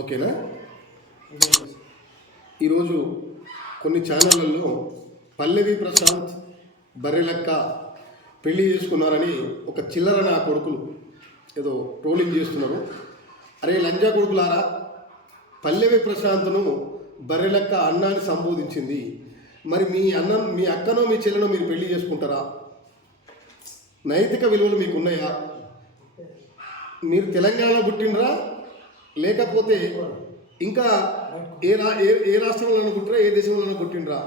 ఓకేనా. ఈరోజు కొన్ని ఛానళ్ళల్లో పల్లవి ప్రశాంత్ బర్రెలక్క పెళ్లి చేసుకున్నారని ఒక చిల్లర నా కొడుకులు ఏదో ట్రోలింగ్ చేస్తున్నారు. అరే లంజా కొడుకులారా, పల్లవి ప్రశాంత్ను బర్రెలక్క అన్నాన్ని సంబోధించింది. మరి మీ అక్కనో మీ చెల్లెనో మీరు పెళ్లి చేసుకుంటారా? నైతిక విలువలు మీకు ఉన్నాయా? మీరు తెలంగాణలో పుట్టినరా లేకపోతే ఇంకా ఏ రాష్ట్రంలో పుట్టినరా, ఏ దేశంలో పుట్టినరా?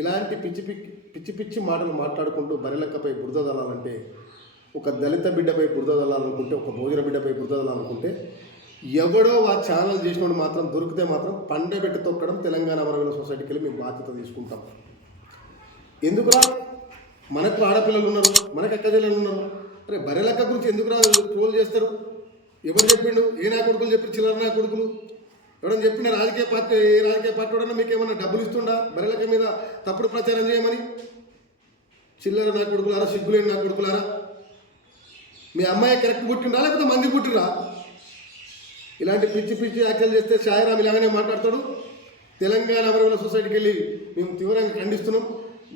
ఇలాంటి పిచ్చి పిచ్చి మాటలు మాట్లాడుకుంటూ బర్రెలక్కపై బురద దళాలంటే, ఒక దళిత బిడ్డపై బురద దళాలనుకుంటే, ఒక భోజన బిడ్డపై బురద దళాలనుకుంటే, ఎవడో ఆ ఛానల్ చేసినోడు మాత్రం దొరికితే మాత్రం పండబెట్టి తొక్కడం తెలంగాణ అమరవీరుల సొసైటీకి వెళ్ళి మేము బాధ్యత తీసుకుంటాం. ఎందుకురా, మనకు ఆడపిల్లలు ఉన్నారు, మనకు అక్క చెల్లెలు ఉన్నారు. అరే బర్రెలక్క గురించి ఎందుకురా ట్రోల్ చేస్తారు? ఎవరు చెప్పిండు? ఏ నా కొడుకులు చెప్పి చిల్లర నా కొడుకులు ఎవడని చెప్పిన ఏ రాజకీయ పార్టీ వాడన్నా మీకు ఏమన్నా డబ్బులు ఇస్తుండా బర్రెలక్క మీద తప్పుడు ప్రచారం చేయమని? చిల్లర నా కొడుకులారా, సిగ్గులేని నా కొడుకులారా, మీ అమ్మాయి కరెక్ట్ పుట్టిండ్రా లేకపోతే మంది పుట్టిరా? ఇలాంటి పిచ్చి పిచ్చి వ్యాఖ్యలు చేస్తే సాయిరామ్ ఇలాగనే మాట్లాడతాడు. తెలంగాణ అమరవీరుల సొసైటీకి వెళ్ళి మేము తీవ్రంగా ఖండిస్తున్నాం.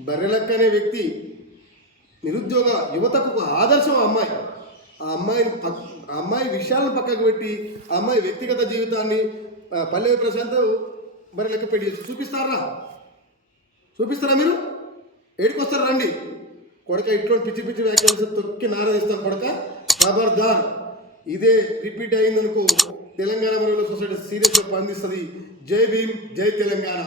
బర్రెలక్క అనే వ్యక్తి నిరుద్యోగ యువతకు ఒక ఆదర్శం. ఆ అమ్మాయి విషయాలను పక్కకు పెట్టి ఆ అమ్మాయి వ్యక్తిగత జీవితాన్ని పల్లవి ప్రశాంత్ బర్రెలక్క పెళ్లి చేసి చూపిస్తారా? మీరు ఏడికొస్తారు రండి కొడక. ఇటువంటి పిచ్చి పిచ్చి వ్యాఖ్యలు తొక్కి నారదిస్తాను కొడక. ఖబర్దార్, ఇదే రిపీట్ అయిందనుకో తెలంగాణ అమరవీరుల సొసైటీ సీరియస్గా స్పందిస్తుంది. జై భీమ్, జై తెలంగాణ.